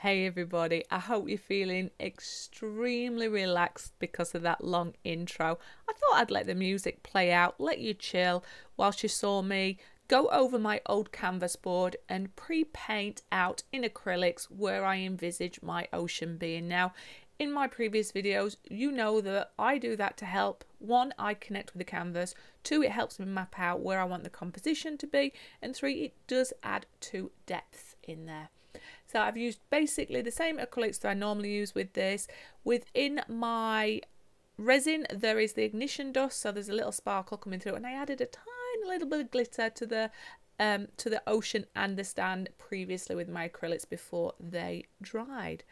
Hey everybody, I hope you're feeling extremely relaxed because of that long intro. I thought I'd let the music play out, let you chill whilst you saw me go over my old canvas board and pre-paint out in acrylics where I envisage my ocean being. Now, in my previous videos, you know that I do that to help. One, I connect with the canvas. Two, it helps me map out where I want the composition to be. And three, it does add to depth in there. So I've used basically the same acrylics that I normally use with this. Within my resin, there is the ignition dust, so there's a little sparkle coming through, and I added a tiny little bit of glitter to the ocean and the stand previously with my acrylics before they dried.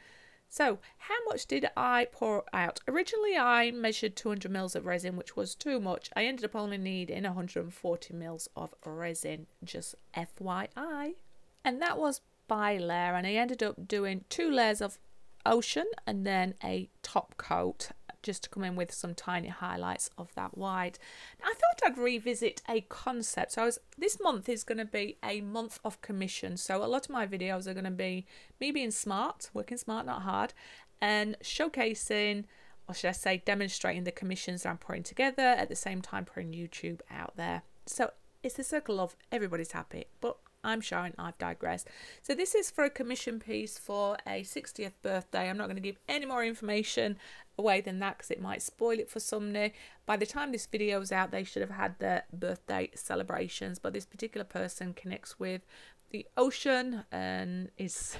So how much did I pour out? Originally I measured 200 mils of resin, which was too much. I ended up only needing 140 mils of resin, just FYI. And that was by layer, and I ended up doing 2 layers of ocean and then a top coat just to come in with some tiny highlights of that white. Now, I thought I'd revisit a concept. So this month is going to be a month of commission, so a lot of my videos are going to be me being smart, working smart, not hard, and showcasing, or should I say demonstrating, the commissions that I'm putting together, at the same time putting YouTube out there. So it's the circle of everybody's happy, but I'm Sharon, I've digressed. So this is for a commission piece for a 60th birthday. I'm not going to give any more information away than that because it might spoil it for somebody. By the time this video is out, they should have had their birthday celebrations, but this particular person connects with the ocean and is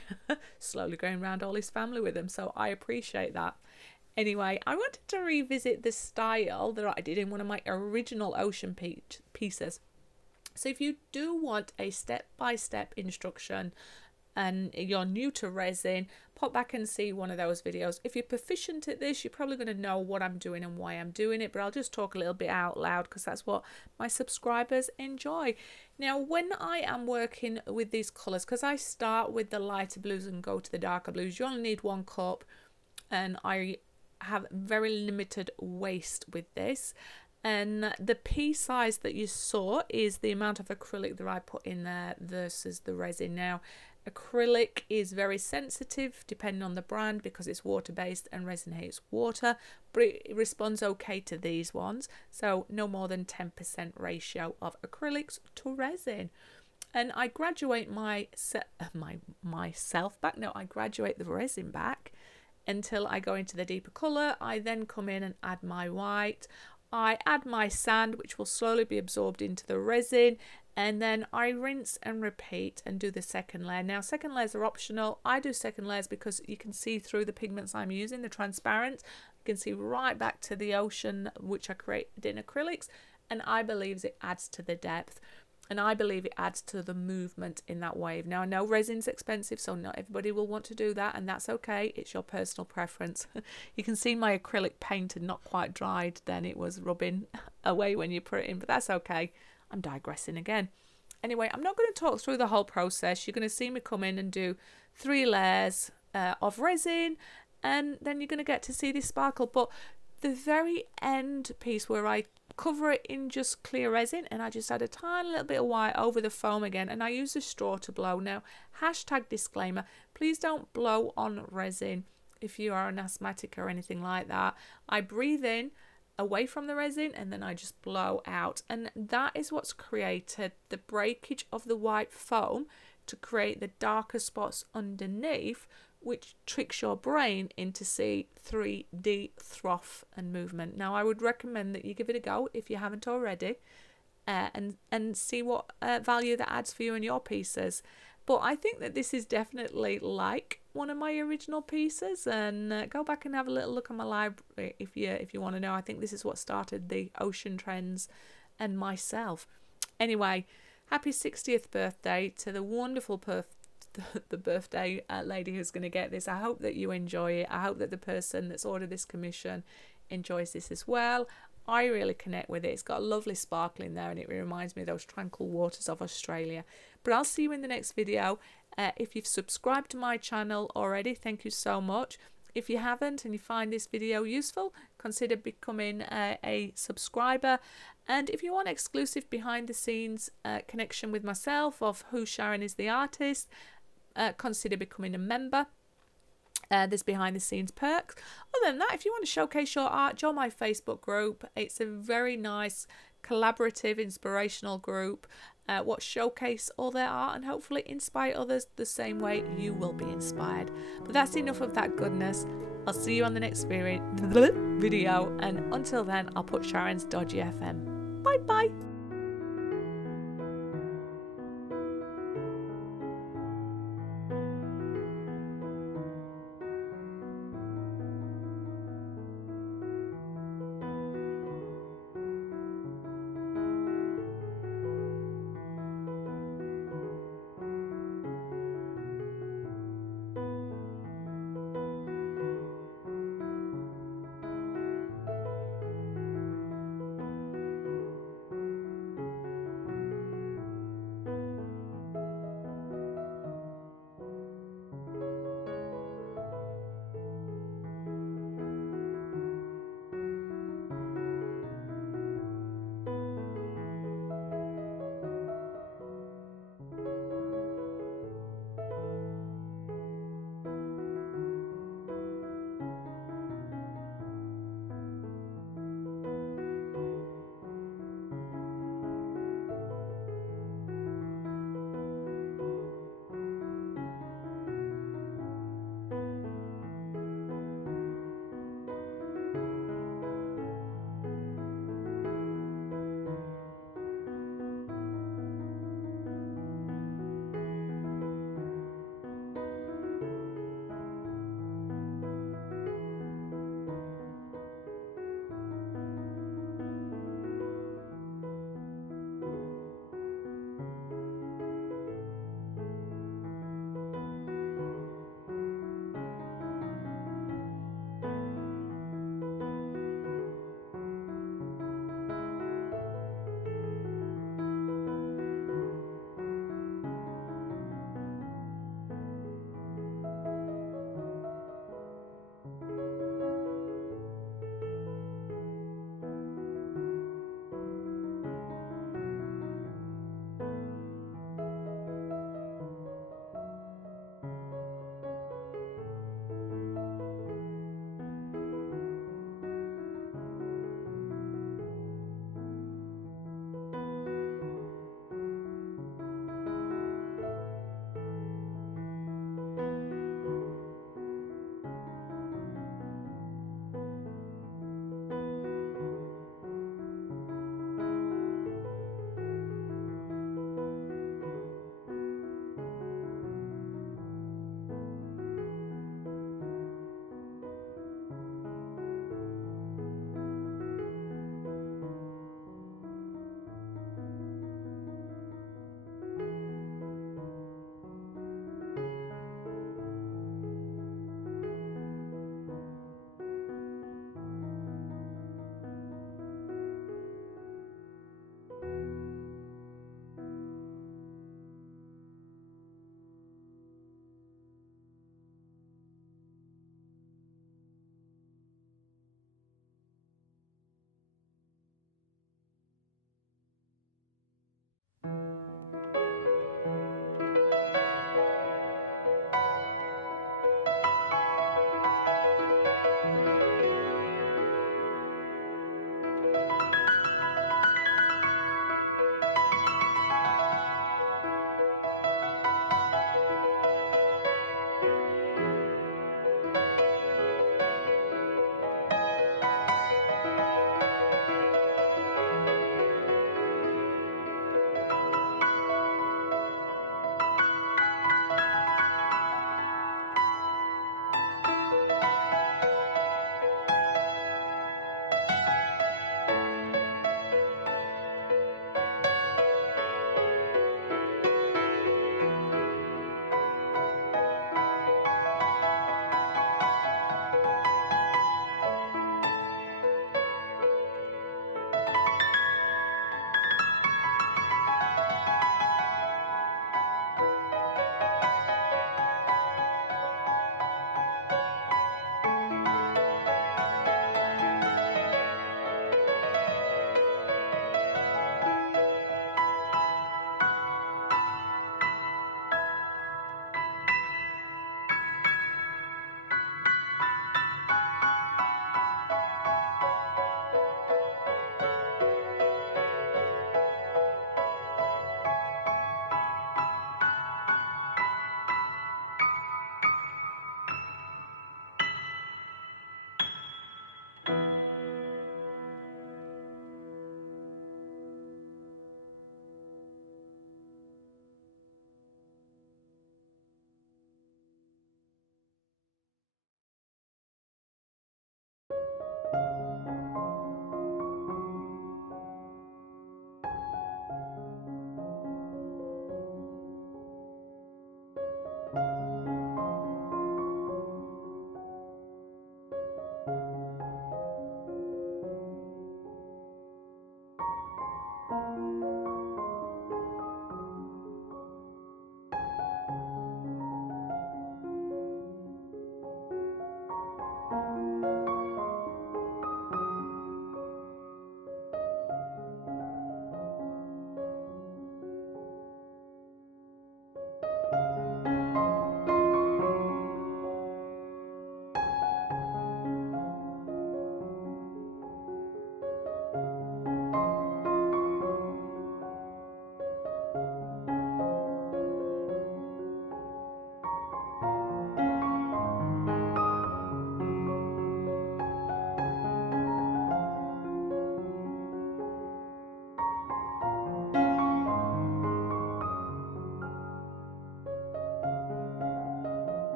slowly going around all his family with him, so I appreciate that. Anyway, I wanted to revisit the style that I did in one of my original ocean pieces. So if you do want a step-by-step instruction and you're new to resin, pop back and see one of those videos. If you're proficient at this, you're probably going to know what I'm doing and why I'm doing it, but I'll just talk a little bit out loud because that's what my subscribers enjoy. Now, when I am working with these colours, because I start with the lighter blues and go to the darker blues, you only need 1 cup, and I have very limited waste with this. And the piece size that you saw is the amount of acrylic that I put in there versus the resin. Now, acrylic is very sensitive depending on the brand because it's water-based and resin hates water, but it responds okay to these ones. So no more than 10% ratio of acrylics to resin. And I graduate myself back. No, I graduate the resin back until I go into the deeper colour. I then come in and add my white. I add my sand, which will slowly be absorbed into the resin, and then I rinse and repeat and do the second layer. Now, second layers are optional. I do second layers because you can see through the pigments I'm using, the transparent. You can see right back to the ocean, which I created in acrylics, and I believe it adds to the depth. And I believe it adds to the movement in that wave. Now, I know resin's expensive, so not everybody will want to do that, and that's okay. It's your personal preference. You can see my acrylic paint had not quite dried, then it was rubbing away when you put it in, but that's okay. I'm digressing again. Anyway, I'm not going to talk through the whole process. You're going to see me come in and do 3 layers of resin, and then you're going to get to see this sparkle. But the very end piece where I cover it in just clear resin and I just add a tiny little bit of white over the foam again, and I use a straw to blow. Now, hashtag disclaimer, please don't blow on resin if you are an asthmatic or anything like that. I breathe in away from the resin and then I just blow out, and that is what's created the breakage of the white foam to create the darker spots underneath, which tricks your brain into see 3D froth and movement. Now, I would recommend that you give it a go if you haven't already, and see what value that adds for you and your pieces. But I think that this is definitely like one of my original pieces, and go back and have a little look at my library if you want to know. I think this is what started the ocean trends and myself. Anyway, happy 60th birthday to the wonderful the birthday lady who's going to get this. I hope that you enjoy it. I hope that the person that's ordered this commission enjoys this as well. I really connect with it. It's got a lovely sparkle in there, and it reminds me of those tranquil waters of Australia. But I'll see you in the next video. If you've subscribed to my channel already, thank you so much. If you haven't and you find this video useful, consider becoming a subscriber. And if you want exclusive behind the scenes connection with myself of who Sharon is the artist, consider becoming a member. There's behind the scenes perks. Other than that, if you want to showcase your art, join my Facebook group. It's a very nice collaborative inspirational group what showcase all their art and hopefully inspire others the same way you will be inspired. But that's enough of that goodness. I'll see you on the next video, and until then I'll put Sharon's Dodgy FM. Bye bye.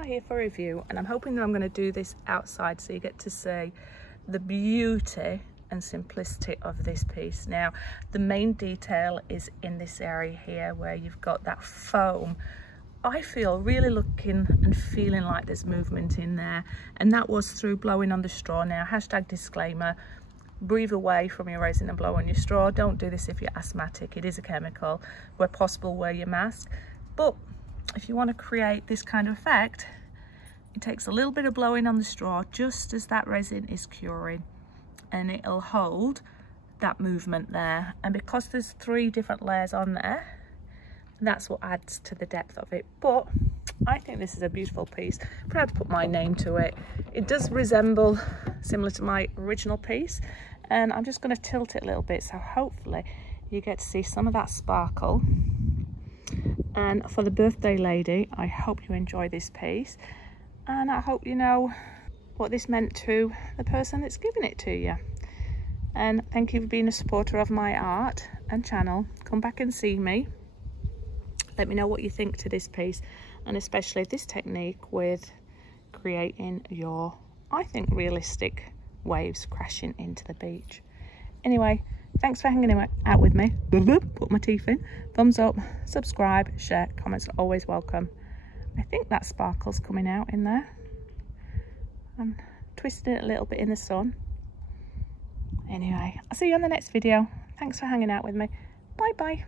are here for a review, and I'm hoping that I'm going to do this outside so you get to see the beauty and simplicity of this piece. Now, the main detail is in this area here where you've got that foam. I feel really looking and feeling like there's movement in there, and that was through blowing on the straw. Now, hashtag disclaimer, breathe away from your resin and blow on your straw. Don't do this if you're asthmatic. It is a chemical. Where possible, wear your mask. But if you want to create this kind of effect, it takes a little bit of blowing on the straw just as that resin is curing, and it'll hold that movement there. And because there's 3 different layers on there, that's what adds to the depth of it. But I think this is a beautiful piece. I'm proud to put my name to it. It does resemble similar to my original piece, and I'm just going to tilt it a little bit so hopefully you get to see some of that sparkle. And for the birthday lady, I hope you enjoy this piece, and I hope you know what this meant to the person that's giving it to you. And thank you for being a supporter of my art and channel. Come back and see me. Let me know what you think to this piece, and especially this technique with creating your, I think, realistic waves crashing into the beach. Anyway, thanks for hanging out with me. Put my teeth in. Thumbs up, subscribe, share, comments are always welcome. I think that sparkle's coming out in there. I'm twisting it a little bit in the sun. Anyway, I'll see you on the next video. Thanks for hanging out with me. Bye bye.